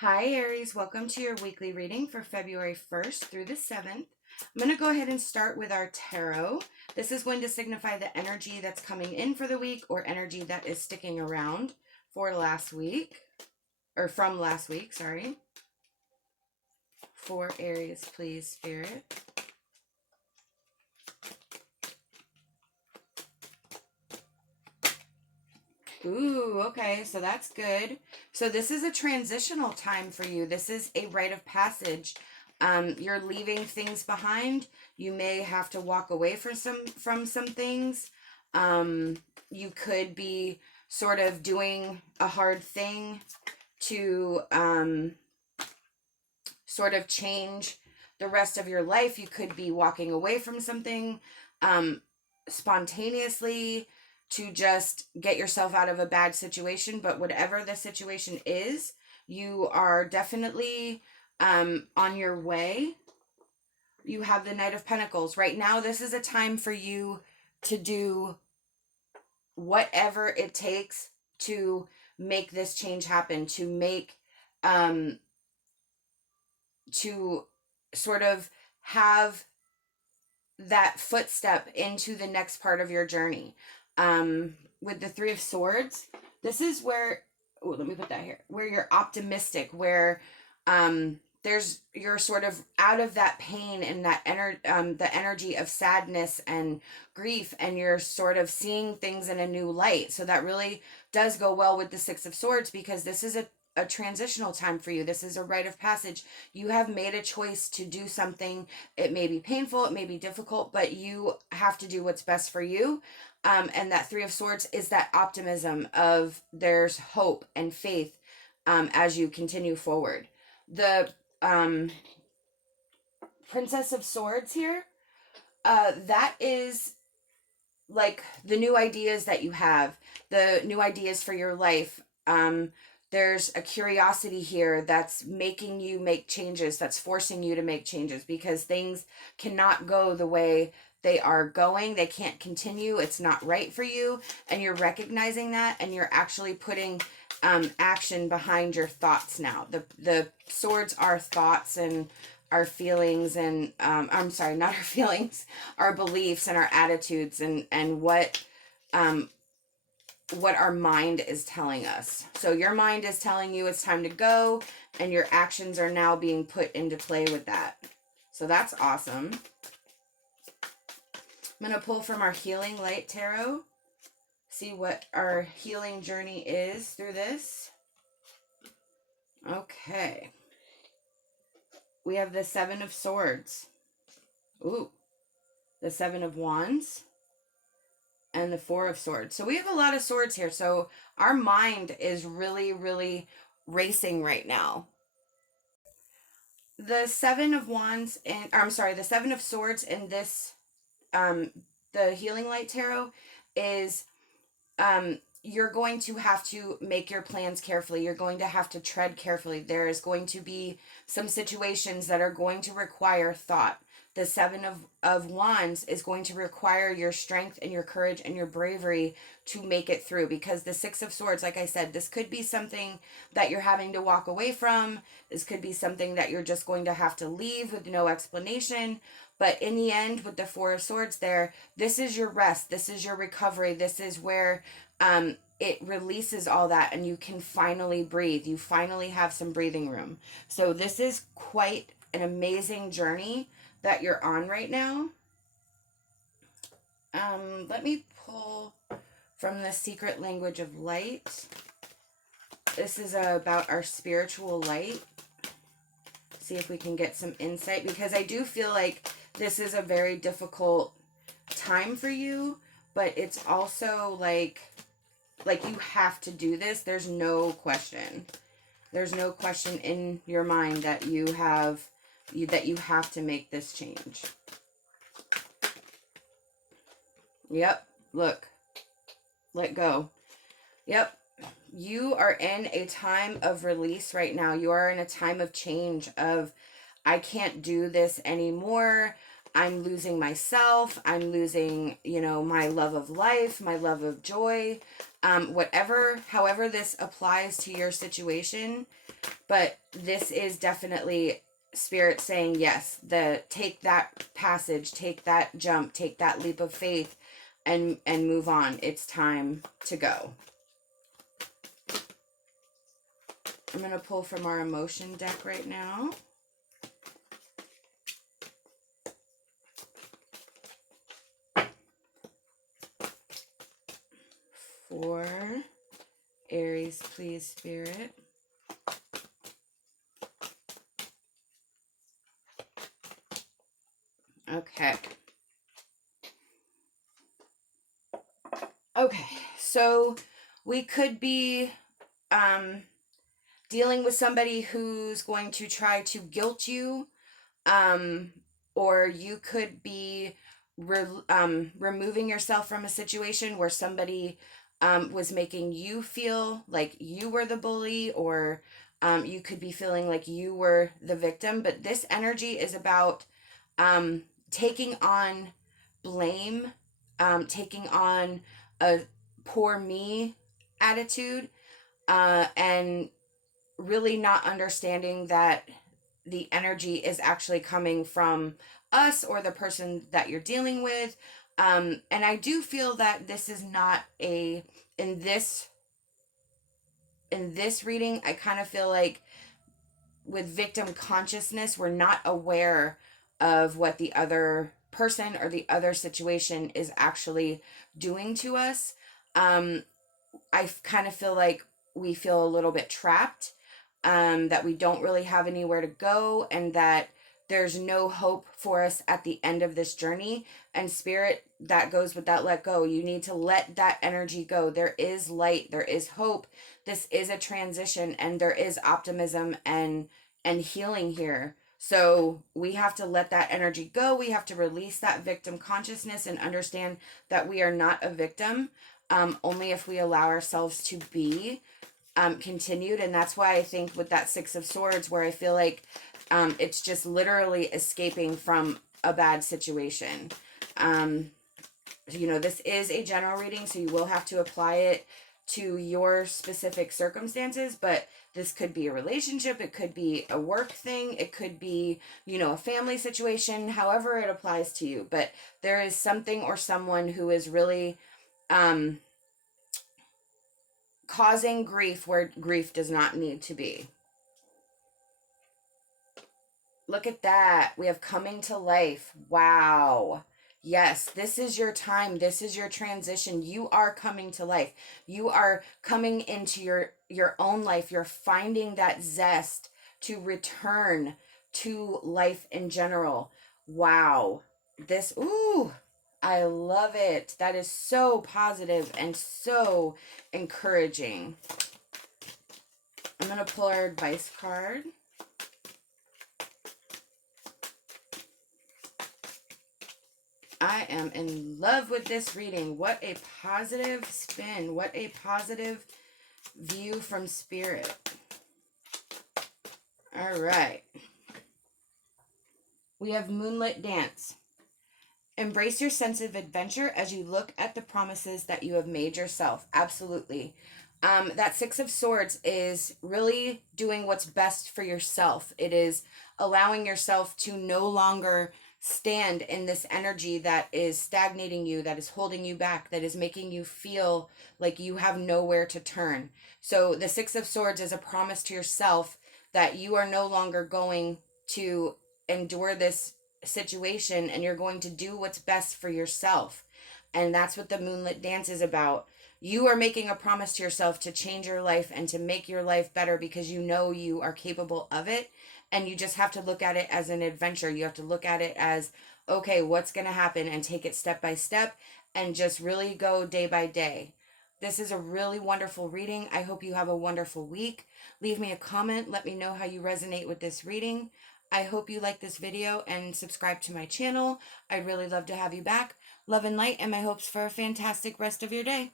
Hi Aries, welcome to your weekly reading for February 1st through the 7th. I'm going to go ahead and start with our tarot. This is going to signify the energy that's coming in for the week or energy that is sticking around for last week, or from last week, sorry. For Aries, please, Spirit. Ooh, okay, so that's good. So this is a transitional time for you. This is a rite of passage. You're leaving things behind. You may have to walk away from some things. You could be sort of doing a hard thing to sort of change the rest of your life. You could be walking away from something spontaneously to just get yourself out of a bad situation. But whatever the situation is, you are definitely on your way. You have the Knight of Pentacles. Right now, this is a time for you to do whatever it takes to make this change happen, to make, to sort of have that footstep into the next part of your journey. With the Three of Swords, this is where, oh, let me put that here, where you're optimistic, where you're sort of out of that pain and that the energy of sadness and grief, and you're sort of seeing things in a new light. So that really does go well with the Six of Swords, because this is a transitional time for you. This is a rite of passage. You have made a choice to do something. It may be painful, it may be difficult, but you have to do what's best for you. And that Three of Swords is that optimism of there's hope and faith as you continue forward. The Princess of Swords here, that is like the new ideas that you have, the new ideas for your life. There's a curiosity here that's making you make changes, that's forcing you to make changes, because things cannot go the way they are going. They can't continue. It's not right for you. And you're recognizing that, and you're actually putting action behind your thoughts now. The swords are thoughts and our feelings, and I'm sorry, not our feelings, our beliefs and our attitudes, and what our mind is telling us. So your mind is telling you it's time to go, and your actions are now being put into play with that. So that's awesome. I'm going to pull from our Healing Light Tarot, see what our healing journey is through this. Okay. We have the Seven of Swords. Ooh. The Seven of Wands. And the Four of Swords. So we have a lot of swords here. So our mind is really, really racing right now. The Seven of Wands, the Seven of Swords in this, the Healing Light Tarot is, you're going to have to make your plans carefully. You're going to have to tread carefully. There is going to be some situations that are going to require thought. The Seven of Wands is going to require your strength and your courage and your bravery to make it through, because the Six of Swords, like I said, this could be something that you're having to walk away from. This could be something that you're just going to have to leave with no explanation. But in the end, with the Four of Swords there, this is your rest. This is your recovery. This is where it releases all that, and you can finally breathe. You finally have some breathing room. So this is quite an amazing journey that you're on right now. Let me pull from the Secret Language of Light. This is about our spiritual light. See if we can get some insight, because I do feel like this is a very difficult time for you, but it's also like you have to do this. There's no question. There's no question in your mind that you have to make this change. Yep, look. Let go. Yep. You are in a time of release right now. You are in a time of change, of I can't do this anymore. I'm losing myself. I'm losing, my love of life, my love of joy. However this applies to your situation, But this is definitely Spirit saying, yes, take that passage, take that jump, take that leap of faith, and move on. It's time to go. I'm going to pull from our emotion deck right now. For Aries, please, Spirit. Okay. Okay, so we could be dealing with somebody who's going to try to guilt you, or you could be removing yourself from a situation where somebody was making you feel like you were the bully, or you could be feeling like you were the victim. But this energy is about taking on blame, taking on a poor me attitude, and really not understanding that the energy is actually coming from us or the person that you're dealing with. And I do feel that this is not in this reading, I kind of feel like with victim consciousness, we're not aware of what the other person or the other situation is actually doing to us. I kind of feel like we feel a little bit trapped, that we don't really have anywhere to go, and that there's no hope for us at the end of this journey. And Spirit, that goes with that let go. You need to let that energy go. There is light, there is hope. This is a transition, and there is optimism and healing here. So we have to let that energy go. We have to release that victim consciousness and understand that we are not a victim, only if we allow ourselves to be continued. And that's why I think with that Six of Swords, where I feel like it's just literally escaping from a bad situation. This is a general reading, so you will have to apply it to your specific circumstances, but this could be a relationship, it could be a work thing, it could be, a family situation, however it applies to you. But there is something or someone who is really causing grief where grief does not need to be. Look at that. We have coming to life. Wow. Yes, this is your time. This is your transition. You are coming to life. You are coming into your own life. You're finding that zest to return to life in general. Wow. I love it. That is so positive and so encouraging. I'm going to pull our advice card. I am in love with this reading. What a positive spin. What a positive view from Spirit. All right. We have Moonlit Dance. Embrace your sense of adventure as you look at the promises that you have made yourself. Absolutely. That Six of Swords is really doing what's best for yourself. It is allowing yourself to no longer stand in this energy that is stagnating you, that is holding you back, that is making you feel like you have nowhere to turn. So the Six of Swords is a promise to yourself that you are no longer going to endure this situation, and you're going to do what's best for yourself. And that's what the Moonlit Dance is about. You are making a promise to yourself to change your life and to make your life better, because you know you are capable of it. And you just have to look at it as an adventure. You have to look at it as, okay, what's going to happen, and take it step by step and just really go day by day. This is a really wonderful reading. I hope you have a wonderful week. Leave me a comment. Let me know how you resonate with this reading. I hope you like this video and subscribe to my channel. I'd really love to have you back. Love and light, and my hopes for a fantastic rest of your day.